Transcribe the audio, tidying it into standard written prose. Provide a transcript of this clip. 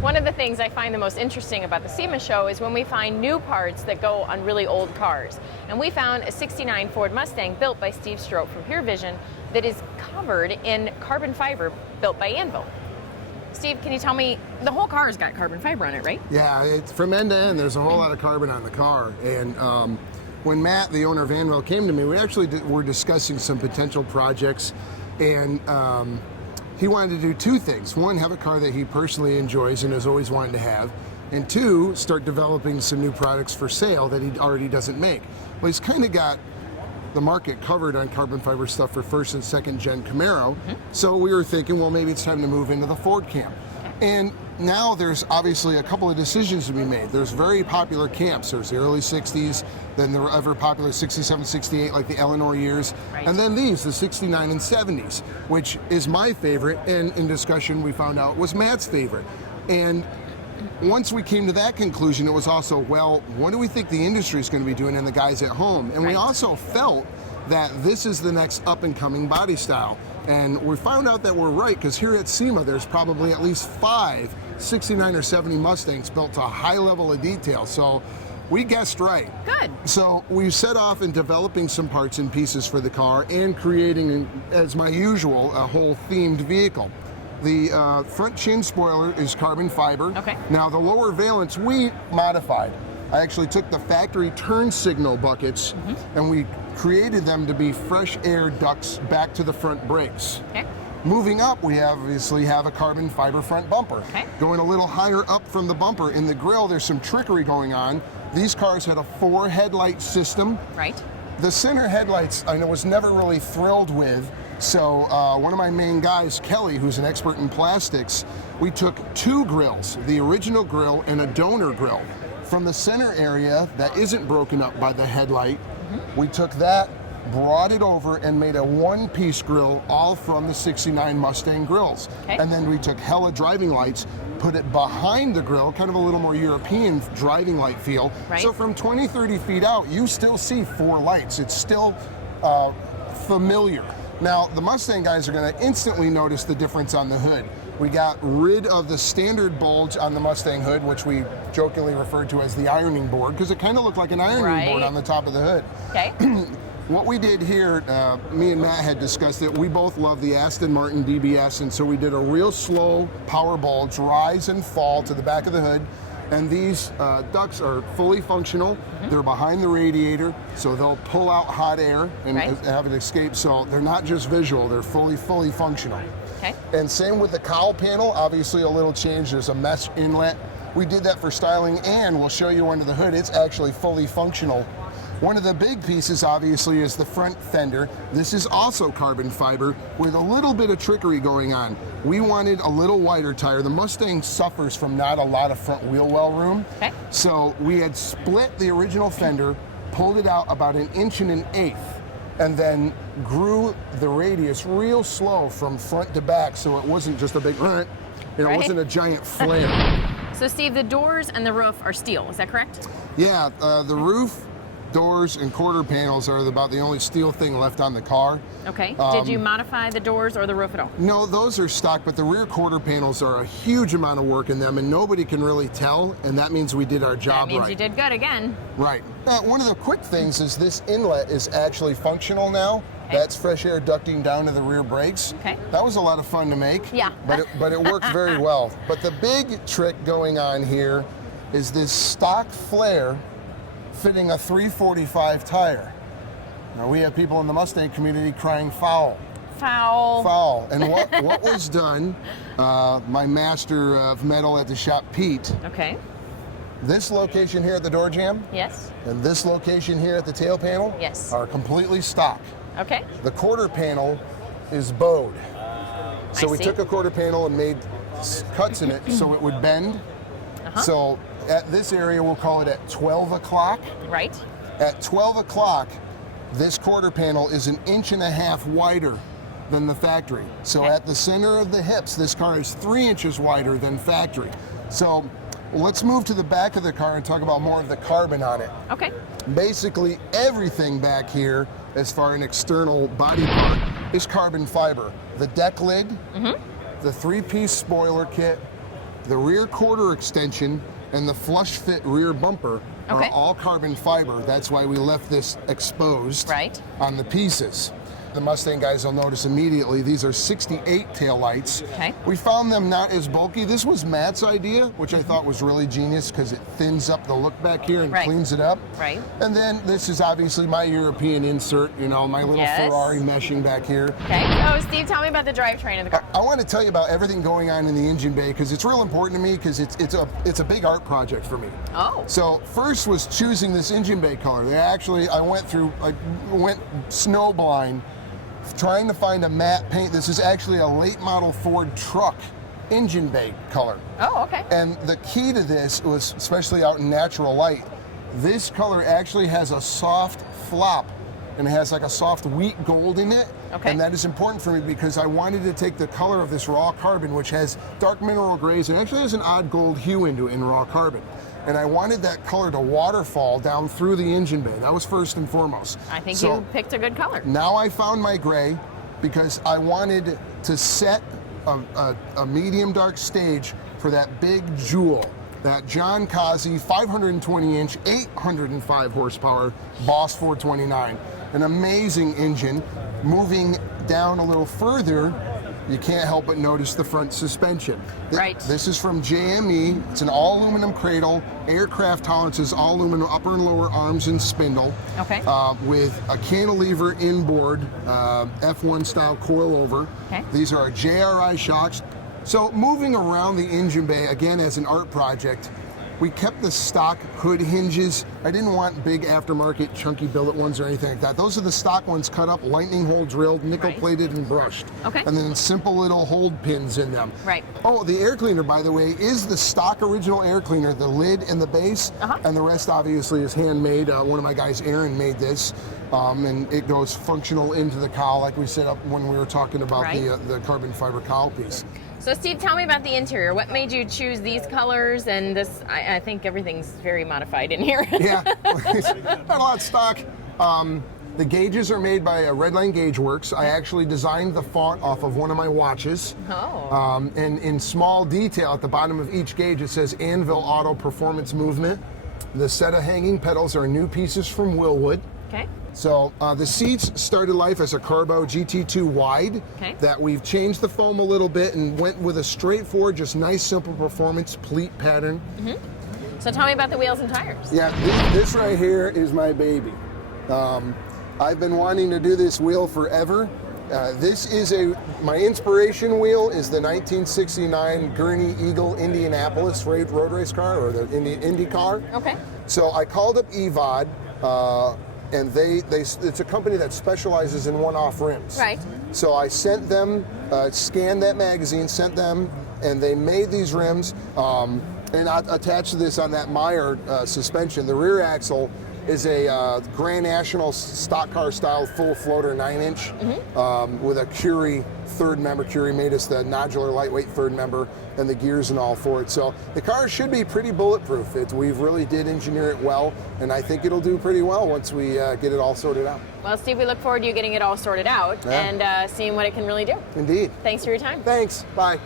One of the things I find the most interesting about the SEMA show is when we find new parts that go on really old cars. And we found a '69 Ford Mustang built by Steve Strope from Pure Vision that is covered in carbon fiber built by Anvil. Steve, can you tell me, the whole car has got carbon fiber on it, right? Yeah, it's from end to end. There's a whole lot of carbon on the car. And when Matt, the owner of Anvil, came to me, we actually were discussing some potential projects. And he wanted to do two things. One, have a car that he personally enjoys and has always wanted to have. And two, start developing some new products for sale that he already doesn't make. Well, he's kind of got the market covered on carbon fiber stuff for first and second gen Camaro. So we were thinking, well, maybe it's time to move into the Ford camp. And now there's obviously a couple of decisions to be made. There's very popular camps. There's the early 60s, then the ever popular 67, 68, like the Eleanor years. Right. And then these, the 69 and 70s, which is my favorite. And in discussion, we found out was Matt's favorite. And once we came to that conclusion, it was also, well, what do we think the industry is going to be doing and the guys at home? And we also felt that this is the next up-and-coming body style. And we found out that we're right, because here at SEMA, there's probably at least 5 69 or 70 Mustangs built to a high level of detail. So we guessed right. Good. So we set off in developing some parts and pieces for the car and creating, as my usual, a whole themed vehicle. The front chin spoiler is carbon fiber. Okay. Now the lower valence we modified. I actually took the factory turn signal buckets and we created them to be fresh air ducts back to the front brakes. Okay. Moving up, we obviously have a carbon fiber front bumper. Okay. Going a little higher up from the bumper, in the grille, there's some trickery going on. These cars had a 4 headlight system. Right. The center headlights I was never really thrilled with. So one of my main guys, Kelly, who's an expert in plastics, we took 2 grills, the original grill and a donor grill. From the center area that isn't broken up by the headlight, we took that, brought it over, and made a one-piece grill, all from the 69 Mustang grills. Okay. And then we took hella driving lights, put it behind the grill, kind of a little more European driving light feel. Right. So from 20, 30 feet out, you still see 4 lights. It's still familiar. Now, the Mustang guys are going to instantly notice the difference on the hood. We got rid of the standard bulge on the Mustang hood, which we jokingly referred to as the ironing board, because it kind of looked like an ironing board on the top of the hood. Okay. What we did here, me and Matt had discussed it, we both love the Aston Martin DBS, and so we did a real slow power bulge, rise and fall to the back of the hood. And these ducts are fully functional. They're behind the radiator, so they'll pull out hot air and have it escape. So they're not just visual, they're fully functional. Okay. And same with the cowl panel, obviously a little change. There's a mesh inlet. We did that for styling, and we'll show you under the hood. It's actually fully functional. One of the big pieces, obviously, is the front fender. This is also carbon fiber with a little bit of trickery going on. We wanted a little wider tire. The Mustang suffers from not a lot of front wheel well room. Okay. So we had split the original fender, pulled it out about 1 1/8 inches, and then grew the radius real slow from front to back, so it wasn't just a big, it wasn't a giant flare. So Steve, the doors and the roof are steel, is that correct? Yeah, the roof, doors, and quarter panels are about the only steel thing left on the car. Okay. Did you modify the doors or the roof at all? No, those are stock, but the rear quarter panels are a huge amount of work in them, and nobody can really tell, and that means we did our job right. That means you did good again. Right. One of the quick things is this inlet is actually functional now. Okay. That's fresh air ducting down to the rear brakes. Okay. That was a lot of fun to make. Yeah. But it worked very well. But the big trick going on here is this stock flare fitting a 345 tire. Now we have people in the Mustang community crying foul. Foul. Foul. And what was done, my master of metal at the shop, Pete. Okay. This location here at the door jamb. Yes. And this location here at the tail panel. Yes. Are completely stock. Okay. The quarter panel is bowed. So we took a quarter panel and made cuts in it so it would bend. So at this area, we'll call it at 12 o'clock. Right. At 12 o'clock, this quarter panel is 1.5 inches wider than the factory. So at the center of the hips, this car is 3 inches wider than factory. So let's move to the back of the car and talk about more of the carbon on it. Okay. Basically, everything back here, as far as an external body part, is carbon fiber. The deck lid, the 3-piece spoiler kit, the rear quarter extension, and the flush fit rear bumper are all carbon fiber. That's why we left this exposed on the pieces. The Mustang guys will notice immediately, these are 68 taillights. Okay. We found them not as bulky. This was Matt's idea, which I thought was really genius because it thins up the look back here and cleans it up. Right. And then this is obviously my European insert, you know, my little Ferrari meshing back here. Okay. So Steve, tell me about the drivetrain of the car. I want to tell you about everything going on in the engine bay because it's real important to me because it's a big art project for me. Oh. So first was choosing this engine bay color. I went snowblind trying to find a matte paint. This is actually a late model Ford truck engine bay color. Oh, okay. And the key to this was, especially out in natural light, this color actually has a soft flop and it has like a soft wheat gold in it. Okay. And that is important for me because I wanted to take the color of this raw carbon, which has dark mineral grays and actually has an odd gold hue into it in raw carbon. And I wanted that color to waterfall down through the engine bay. That was first and foremost. I think you picked a good color. Now I found my gray because I wanted to set a medium dark stage for that big jewel, that John Kazi 520-inch, 805 horsepower Boss 429. An amazing engine. Moving down a little further, you can't help but notice the front suspension. This is from JME. It's an all aluminum cradle, aircraft tolerances, all aluminum upper and lower arms and spindle. Okay. With a cantilever inboard, F1 style coilover. Okay. These are JRI shocks. So moving around the engine bay, again as an art project, we kept the stock hood hinges. I didn't want big aftermarket chunky billet ones or anything like that. Those are the stock ones cut up, lightning hole drilled, nickel plated and brushed. Okay. And then simple little hold pins in them. Right. Oh, the air cleaner, by the way, is the stock original air cleaner, the lid and the base, and the rest obviously is handmade. One of my guys, Aaron, made this. And it goes functional into the cowl, like we set up when we were talking about the carbon fiber cowl piece. So Steve, tell me about the interior. What made you choose these colors? And this, I think everything's very modified in here. Yeah, not a lot of stock. The gauges are made by Redline Gauge Works. I actually designed the font off of one of my watches. Oh. And in small detail at the bottom of each gauge, it says Anvil Auto Performance Movement. The set of hanging pedals are new pieces from Willwood. Okay. So the seats started life as a Carbo GT2 wide that we've changed the foam a little bit and went with a straightforward, just nice, simple performance pleat pattern. So tell me about the wheels and tires. Yeah, this right here is my baby. I've been wanting to do this wheel forever. This is my inspiration wheel is the 1969 Gurney Eagle Indianapolis road race car, or the Indy car. Okay. So I called up EVOD. And it's a company that specializes in one-off rims. Right. So I sent them, scanned that magazine, sent them, and they made these rims. And I attached this on that Meyer suspension. The rear axle is a Grand National stock car style full floater 9-inch with a Curie third member. Curie made us the nodular lightweight third member and the gears and all for it. So the car should be pretty bulletproof. We really did engineer it well, and I think it'll do pretty well once we get it all sorted out. Well, Steve, we look forward to you getting it all sorted out and seeing what it can really do. Indeed. Thanks for your time. Thanks. Bye.